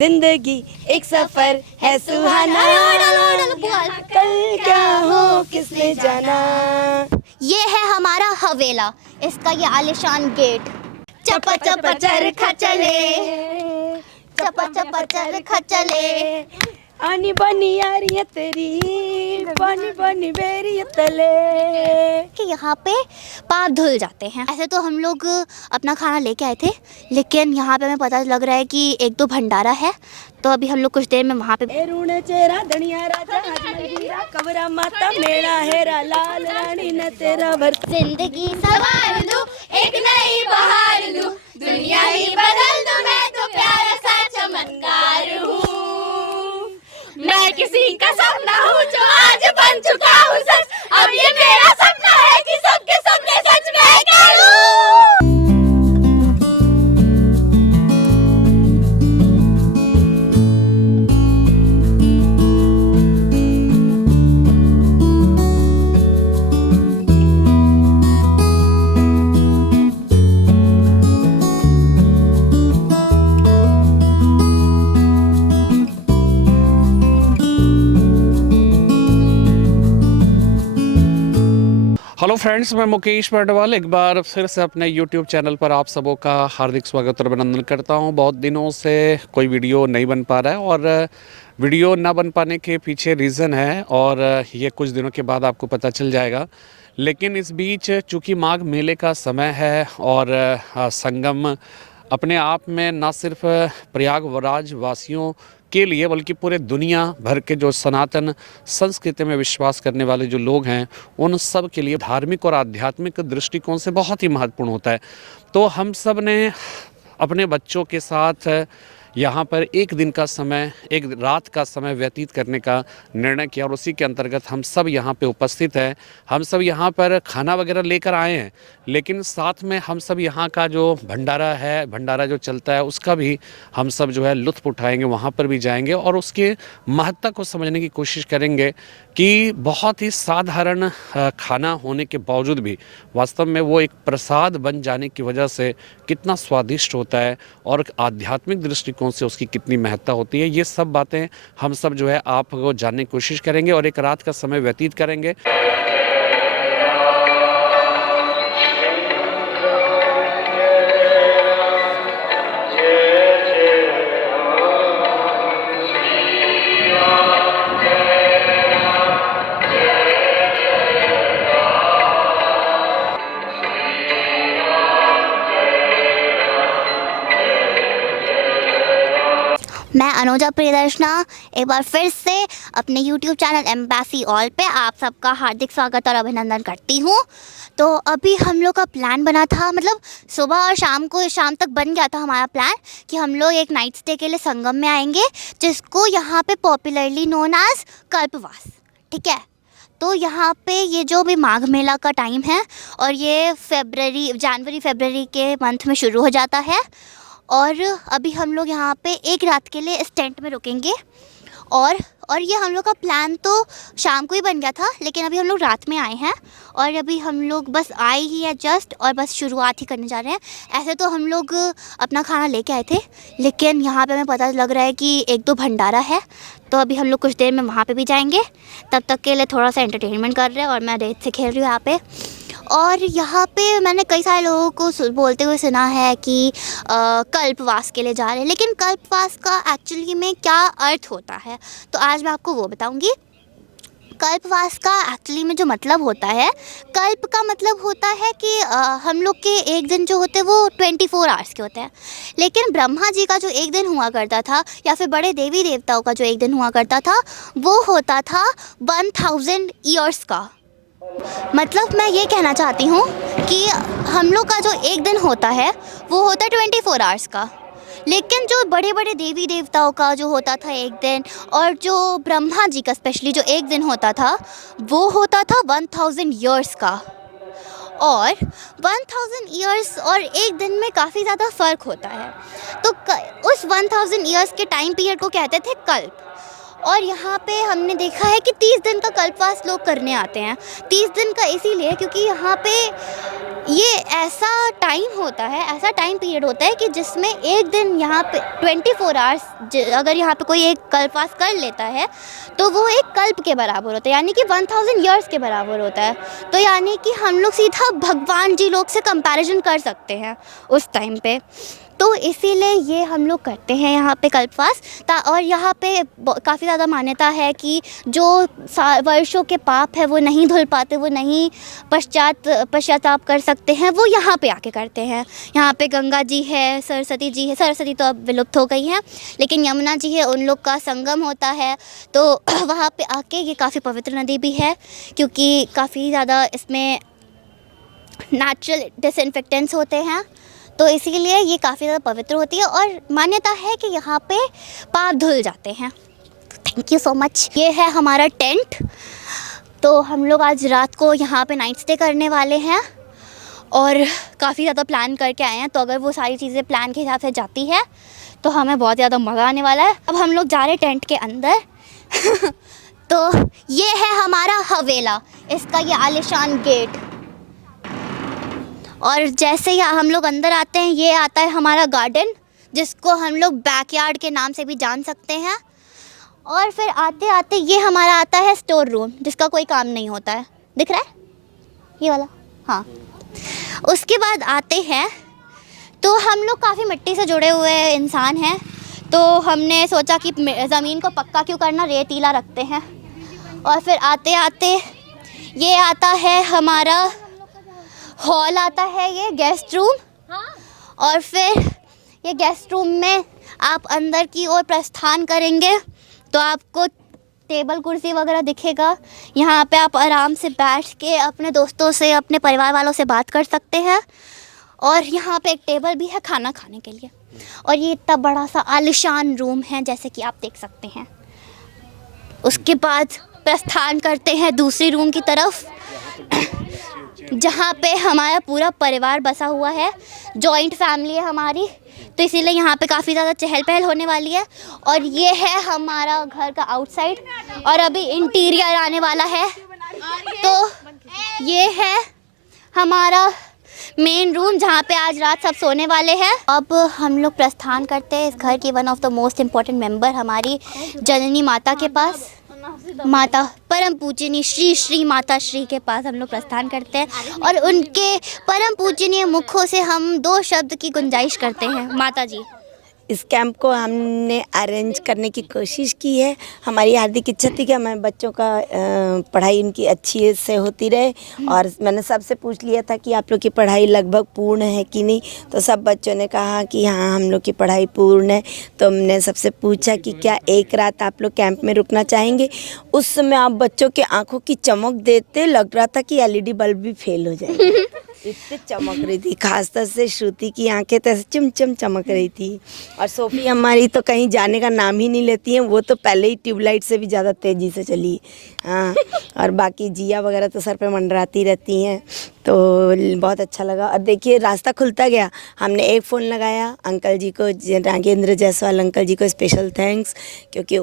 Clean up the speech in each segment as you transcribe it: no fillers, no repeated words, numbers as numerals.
जिंदगी एक सफर है सुहाना, कल क्या हो किसने जाना। ये है हमारा हवेला, इसका ये आलिशान गेट। चपा चपा चरखा चले, चपा चपा चरखा चले। आनी बनी यारी तेरी, पानी बनी बेरी तले। कि यहाँ पे पाप धुल जाते हैं। ऐसे तो हम लोग अपना खाना लेके आए थे, लेकिन यहाँ पे हमें पता लग रहा है कि एक दो भंडारा है, तो अभी हम लोग कुछ देर में वहाँ पे रून चेहरा धनिया राजा हजमगीरा कबरा माता मेरा हेरा लाल रानी न तेरा भर। जिंदगी सवार लूं, एक नई बहार लूं, दुनिया ही बदल दूं, मैं तो प्यारा सा चमत्कार हूँ। मैं किसी का सपना हूँ जो आज बन चुका हूँ सच। अब ये मेरा सपना है कि सबके सपने सच में करूँ। हेलो फ्रेंड्स, मैं मुकेश बर्डवाल एक बार फिर से अपने यूट्यूब चैनल पर आप सबों का हार्दिक स्वागत और अभिनंदन करता हूं। बहुत दिनों से कोई वीडियो नहीं बन पा रहा है और वीडियो ना बन पाने के पीछे रीज़न है और ये कुछ दिनों के बाद आपको पता चल जाएगा। लेकिन इस बीच चूँकि माघ मेले का समय है और संगम अपने आप में न सिर्फ प्रयागराज वासियों के लिए बल्कि पूरे दुनिया भर के जो सनातन संस्कृति में विश्वास करने वाले जो लोग हैं उन सब के लिए धार्मिक और आध्यात्मिक दृष्टिकोण से बहुत ही महत्वपूर्ण होता है। तो हम सब ने अपने बच्चों के साथ यहाँ पर एक दिन का समय, एक रात का समय व्यतीत करने का निर्णय किया और उसी के अंतर्गत हम सब यहाँ पे उपस्थित हैं। हम सब यहाँ पर खाना वगैरह लेकर आए हैं, लेकिन साथ में हम सब यहाँ का जो भंडारा जो चलता है उसका भी हम सब जो है लुत्फ़ उठाएंगे, वहाँ पर भी जाएंगे और उसके महत्ता को समझने की कोशिश करेंगे कि बहुत ही साधारण खाना होने के बावजूद भी वास्तव में वो एक प्रसाद बन जाने की वजह से कितना स्वादिष्ट होता है और आध्यात्मिक दृष्टिकोण से उसकी कितनी महत्ता होती है। ये सब बातें हम सब जो है आपको जानने की कोशिश करेंगे और एक रात का समय व्यतीत करेंगे। मैं अनुजा प्रियदर्शना एक बार फिर से अपने YouTube चैनल एम्बेसी ऑल पे आप सबका हार्दिक स्वागत और अभिनंदन करती हूँ। तो अभी हम लोग का प्लान बना था, मतलब सुबह और शाम तक बन गया था हमारा प्लान कि हम लोग एक नाइट स्टे के लिए संगम में आएंगे, जिसको यहाँ पे पॉपुलरली नोन एज कल्पवास। ठीक है, तो यहाँ पे ये जो भी माघ मेला का टाइम है और ये जनवरी फरवरी के मंथ में शुरू हो जाता है और अभी हम लोग यहाँ पे एक रात के लिए इस टेंट में रुकेंगे और ये हम लोग का प्लान तो शाम को ही बन गया था, लेकिन अभी हम लोग रात में आए हैं और अभी हम लोग बस आए ही है जस्ट और बस शुरुआत ही करने जा रहे हैं। ऐसे तो हम लोग अपना खाना लेके आए थे, लेकिन यहाँ पे हमें पता लग रहा है कि एक दो भंडारा है, तो अभी हम लोग कुछ देर में वहाँ पे भी जाएंगे। तब तक के लिए थोड़ा सा एंटरटेनमेंट कर रहे हैं और मैं रेत से खेल रही हूँ यहाँ पे। और यहाँ पे मैंने कई सारे लोगों को बोलते हुए सुना है कि कल्पवास के लिए जा रहे हैं, लेकिन कल्पवास का एक्चुअली में क्या अर्थ होता है तो आज मैं आपको वो बताऊँगी। कल्पवास का एक्चुअली में जो मतलब होता है, कल्प का मतलब होता है कि हम लोग के एक दिन जो होते हैं वो 24 आवर्स के होते हैं, लेकिन ब्रह्मा जी का जो एक दिन हुआ करता था या फिर बड़े देवी देवताओं का जो एक दिन हुआ करता था वो होता था 1000 ईयर्स का। मतलब मैं ये कहना चाहती हूँ कि हम लोग का जो एक दिन होता है वो होता है 24 आवर्स का, लेकिन जो बड़े बड़े देवी देवताओं का जो होता था एक दिन और जो ब्रह्मा जी का स्पेशली जो एक दिन होता था वो होता था 1000 ईयर्स का। और 1000 ईयर्स और एक दिन में काफ़ी ज़्यादा फ़र्क होता है, तो उस 1000 ईयर्स के टाइम पीरियड को कहते थे कल्प। और यहाँ पे हमने देखा है कि 30 दिन का कल्पवास लोग करने आते हैं। 30 दिन का इसीलिए क्योंकि यहाँ पे ये ऐसा टाइम होता है, ऐसा टाइम पीरियड होता है कि जिसमें एक दिन यहाँ पे 24 आवर्स अगर यहाँ पे कोई एक कल्पवास कर लेता है तो वो एक कल्प के बराबर होता है, यानी कि 1000 ईयर्स के बराबर होता है। तो यानी कि हम लोग सीधा भगवान जी लोग से कंपैरिजन कर सकते हैं उस टाइम पे। तो इसीलिए ये हम लोग करते हैं यहाँ पे कल्पवास। और यहाँ पे काफ़ी ज़्यादा मान्यता है कि जो वर्षों के पाप है वो नहीं धुल पाते, वो नहीं पश्चाताप कर सकते हैं, वो यहाँ पे आके करते हैं। यहाँ पे गंगा जी है, सरस्वती जी है, सरस्वती तो अब विलुप्त हो गई हैं, लेकिन यमुना जी है, उन लोग का संगम होता है। तो वहाँ पे आके ये काफ़ी पवित्र नदी भी है क्योंकि काफ़ी ज़्यादा इसमें नेचुरल डिसइंफेक्टेंट्स होते हैं, तो इसीलिए ये काफ़ी ज़्यादा पवित्र होती है और मान्यता है कि यहाँ पे पाप धुल जाते हैं। Thank you so much. ये है हमारा टेंट। तो हम लोग आज रात को यहाँ पे नाइट स्टे करने वाले हैं और काफ़ी ज़्यादा प्लान करके आए हैं। तो अगर वो सारी चीज़ें प्लान के हिसाब से जाती है तो हमें बहुत ज़्यादा मज़ा आने वाला है। अब हम लोग जा रहे हैं टेंट के अंदर। तो ये है हमारा हवेला, इसका ये आलिशान गेट। और जैसे ही हम लोग अंदर आते हैं ये आता है हमारा गार्डन, जिसको हम लोग बैकयार्ड के नाम से भी जान सकते हैं। और फिर आते आते ये हमारा आता है स्टोर रूम, जिसका कोई काम नहीं होता है। दिख रहा है ये वाला? हाँ। उसके बाद आते हैं तो हम लोग काफ़ी मिट्टी से जुड़े हुए इंसान हैं, तो हमने सोचा कि ज़मीन को पक्का क्यों करना, रेतीला रखते हैं। और फिर आते आते ये आता है हमारा हॉल, आता है ये गेस्ट रूम। और फिर ये गेस्ट रूम में आप अंदर की ओर प्रस्थान करेंगे तो आपको टेबल कुर्सी वगैरह दिखेगा। यहाँ पे आप आराम से बैठ के अपने दोस्तों से, अपने परिवार वालों से बात कर सकते हैं। और यहाँ पे एक टेबल भी है खाना खाने के लिए। और ये इतना बड़ा सा आलिशान रूम है जैसे कि आप देख सकते हैं। उसके बाद प्रस्थान करते हैं दूसरी रूम की तरफ, जहाँ पे हमारा पूरा परिवार बसा हुआ है। जॉइंट फैमिली है हमारी, तो इसीलिए यहाँ पे काफ़ी ज़्यादा चहल पहल होने वाली है। और ये है हमारा घर का आउटसाइड और अभी इंटीरियर आने वाला है। तो ये है हमारा मेन रूम जहाँ पे आज रात सब सोने वाले हैं। अब हम लोग प्रस्थान करते हैं इस घर की one of the most important member, हमारी जननी माता के पास। माता परम पूजनीय श्री श्री माता श्री के पास हम लोग प्रस्थान करते हैं और उनके परम पूजनीय मुखों से हम 2 शब्द की गुंजाइश करते हैं। माता जी, इस कैंप को हमने अरेंज करने की कोशिश की है। हमारी हार्दिक इच्छा थी कि हमारे बच्चों का पढ़ाई उनकी अच्छी से होती रहे। और मैंने सबसे पूछ लिया था कि आप लोग की पढ़ाई लगभग पूर्ण है कि नहीं, तो सब बच्चों ने कहा कि हाँ हम लोग की पढ़ाई पूर्ण है। तो हमने सबसे पूछा कि क्या एक रात आप लोग कैंप में रुकना चाहेंगे। उस समय आप बच्चों के आँखों की चमक देते लग रहा था कि LED बल्ब भी फेल हो जाएगा, इतनी चमक रही थी। खासतौर से श्रुति की आंखें तो चिमचम चमक रही थी। और सोफी हमारी तो कहीं जाने का नाम ही नहीं लेती हैं, वो तो पहले ही ट्यूबलाइट से भी ज़्यादा तेज़ी से चली। हाँ, और बाकी जिया वगैरह तो सर पे मंडराती रहती हैं। तो बहुत अच्छा लगा। और देखिए रास्ता खुलता गया। हमने एक फ़ोन लगाया अंकल जी को, नागेंद्र जायसवाल अंकल जी को स्पेशल थैंक्स, क्योंकि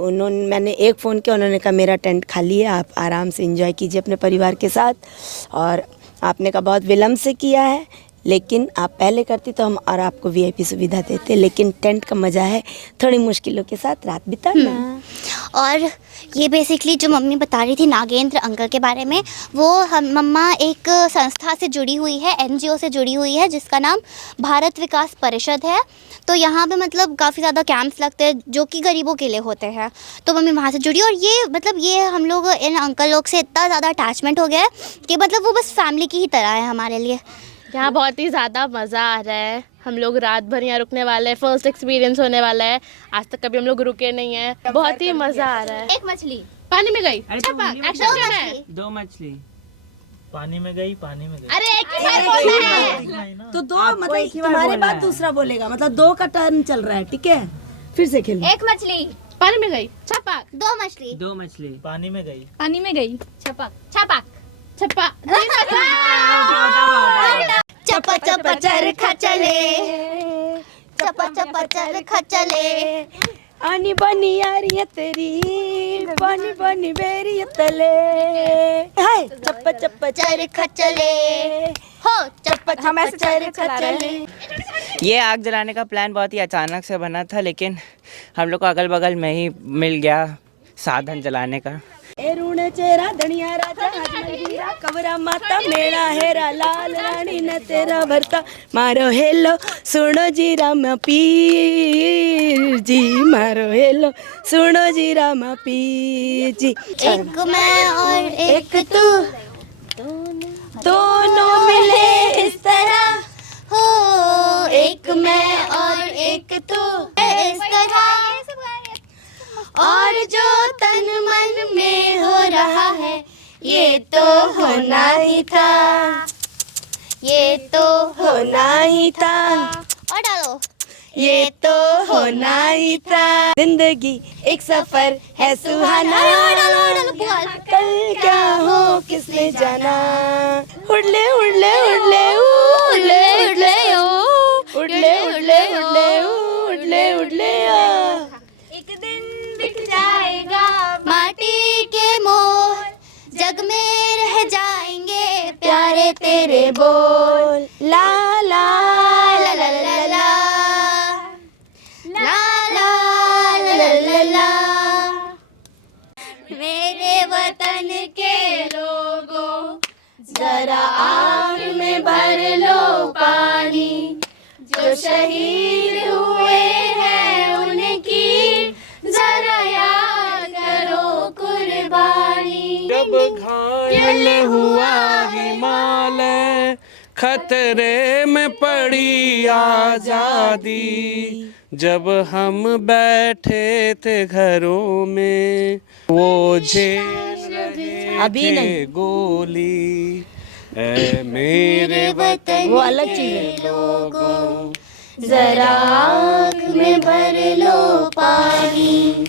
मैंने एक फ़ोन किया, उन्होंने कहा मेरा टेंट खाली है, आप आराम से एंजॉय कीजिए अपने परिवार के साथ। और आपने का बहुत विलम्ब से किया है, लेकिन आप पहले करती तो हम और आपको VIP सुविधा देते। लेकिन टेंट का मज़ा है थोड़ी मुश्किलों के साथ रात बिताना। और ये बेसिकली जो मम्मी बता रही थी नागेंद्र अंकल के बारे में, वो मम्मा एक संस्था से जुड़ी हुई है, NGO से जुड़ी हुई है, जिसका नाम भारत विकास परिषद है। तो यहाँ पे मतलब काफ़ी ज़्यादा कैंप्स लगते हैं जो कि गरीबों के लिए होते हैं। तो मम्मी वहाँ से जुड़ी और ये हम लोग इन अंकल लोग से इतना ज़्यादा अटैचमेंट हो गया है कि मतलब वो बस फैमिली की ही तरह है हमारे लिए। यहाँ बहुत ही ज़्यादा मज़ा आ रहा है। हम लोग रात भर यहाँ रुकने वाले हैं, फर्स्ट एक्सपीरियंस होने वाला है। आज तक कभी हम लोग रुके नहीं हैं, बहुत ही मज़ा आ रहा है। एक मछली पानी में गई, दो मछली पानी में गई, पानी में गई। अरे एक ही बार बोलना है। तो 2 मतलब तुम्हारे बाद दूसरा बोलेगा, मतलब 2 का टर्न चल रहा है। ठीक है, फिर से खेलो। एक मछली पानी में गई, छपाक। 2 मछली दो मछली पानी में गई, पानी में गई, छपाक छपाक छप्पा। चप्पा चप्पा चरखा चले, चप्पा चप्पा चरखा चले, आनी बनी आ रही है तेरी पानी पानी बेरी तले हाय चप्पा चप्पा चरखा चले हो चप्पा हम ऐसे चरखा चले। ये आग जलाने का प्लान बहुत ही अचानक से बना था, लेकिन हम लोग को अगल बगल में ही मिल गया साधन जलाने का। ए रूणे चेहरा धनिया राजा हजमलगीरा कवरा माता मेरा हेरा लाल रानी न तेरा भरता मारो हेलो सुनो जी राम पीर जी मारो हेलो सुनो जी राम पीर जी। एक मैं और एक तू दोनों मिले इस तरह हो, एक मैं और एक तू इस तरह, और जो तन मन में हो रहा है ये तो होना ही था, ये तो होना ही था और डालो ये तो होना ही था। जिंदगी एक सफर है सुहाना कल क्या हो किसने जाना उड़ले उड़ले उड़ले उड़ले उड़ले उड़ले उड़ले उड़ले उड़ले उड़ले एक दिन बिक जाएगा माटी के मोर, जग में रह जाएंगे प्यारे तेरे बोल। ला ला ला ला ला ला ला ला ला ला ला। मेरे वतन के लोगों जरा आग में भर लो पानी, जो शहीद हुए हैं उनकी जरा याद करो कुर्बानी। जब घायल हुआ हिमालय खतरे में पड़ी आजादी, जब हम बैठे थे घरों में वो झेल रहे अभी थे नहीं। गोली। ऐ मेरे वतन वो अलग के चीज़ है। लोगों जरा आँख में भर लो पानी,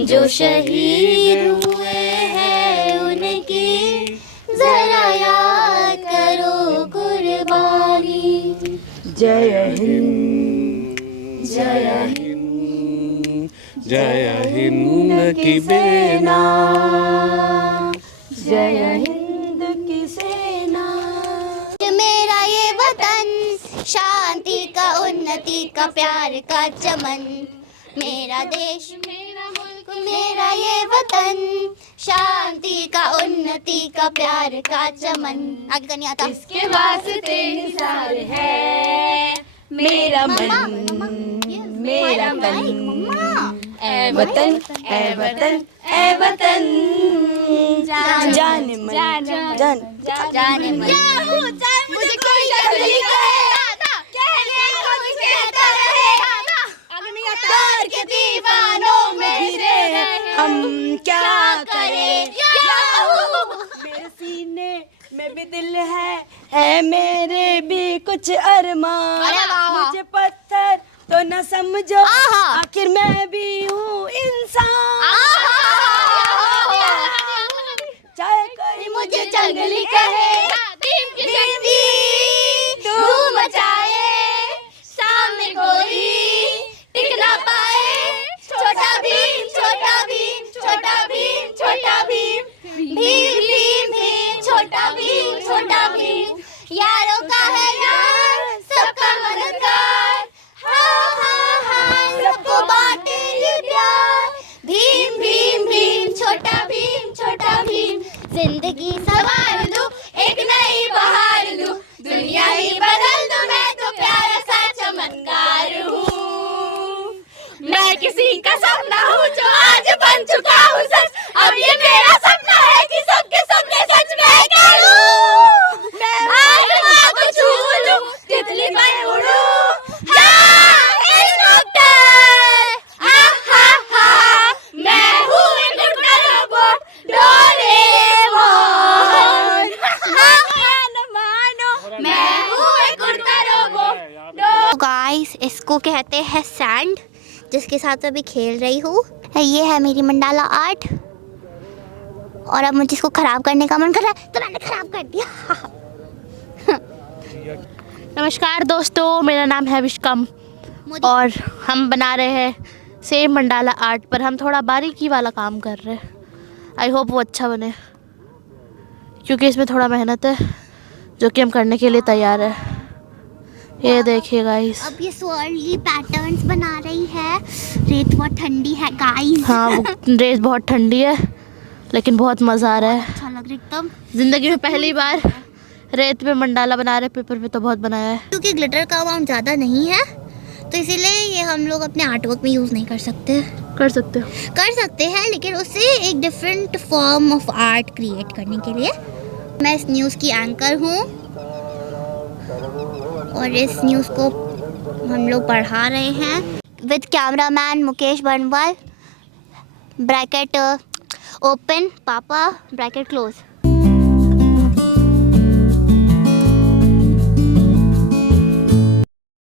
जो शहीद हुए हैं उनकी जरा याद करो कुर्बानी। जय हिंद जय हिंद जय हिंद की बेना, जय हिंद की सेना। मेरा ये वतन शांति का उन्नति का प्यार का चमन, मेरा देश मेरा मुल्क मेरा ये वतन शांति का उन्नति का प्यार का चमन। आगे का नहीं आता। इसके वास्ते निसार है मेरा मन मेरा तन ए वतन ए वतन ए वतन जान मन जान जाने मन। मुझे कोई जंगली प्यार के दीवानों में घिरे हैं हम क्या करें। मेरे सीने में भी दिल है मेरे भी कुछ अरमान। अरे वाह। मुझे पत्थर तो न समझो आहा। आखिर मैं भी हूँ इंसान। चाहे कोई मुझे जंगली कहे दीदी धूम मचाए, सामने कोई टिक ना पाए। छोटा भीम छोटा भीम छोटा भीम छोटा भीम भीम भीम भीम छोटा भीम यारों का है यार सबका मददगार। हाँ हाँ हाँ सबको बांटे ये प्यार। भीम भीम भीम छोटा भीम जिंदगी संवार दूं एक नई बहार दूं, दुनिया ही बदल दूं मैं तो प्यारा सा चमत्कार हूँ। मैं किसी का सपना हूँ जो आज बन चुका हूँ सच, अब ये मेरा सपना है कि सबके सपने सच मैं करूँ। मैं आसमां को छू लूं तितली बन उड़ूं। हाँ हेलीकॉप्टर आहा हा मैं हूँ एक उड़ता रोबोट डोरेमोन। मैं हूँ एक उड़ता रोबोट। गाइस इसको कहते हैं सैंड, जिसके साथ अभी खेल रही हूँ। ये है मेरी मंडाला आर्ट, और अब मुझे इसको खराब करने का मन कर रहा है तो मैंने खराब कर दिया। नमस्कार दोस्तों, मेरा नाम है विश्कम और हम बना रहे हैं सेम मंडाला आर्ट, पर हम थोड़ा बारीकी वाला काम कर रहे हैं। आई होप वो अच्छा बने, क्योंकि इसमें थोड़ा मेहनत है जो कि हम करने के लिए तैयार है। ये देखिए गाइस। अब ये swirly पैटर्न्स बना रही है। रेत बहुत ठंडी है गाइस। हाँ वो रेत बहुत ठंडी है लेकिन बहुत मज़ा आ रहा है। अच्छा लग रहा है एकदम। ज़िंदगी में पहली बार रेत पे मंडाला बना रहे, पेपर पे तो बहुत बनाया है। क्योंकि ग्लिटर का अमाउंट ज़्यादा नहीं है तो इसीलिए ये हम लोग अपने आर्टवर्क में यूज़ नहीं कर सकते। कर सकते हो। कर सकते हैं लेकिन उससे एक different form of art create करने के लिए। मैं इस न्यूज़ की एंकर हूँ और इस न्यूज़ को हम लोग पढ़ा रहे हैं with cameraman Mukesh Barnwal. Bracket open, पापा ब्रैकेट क्लोज।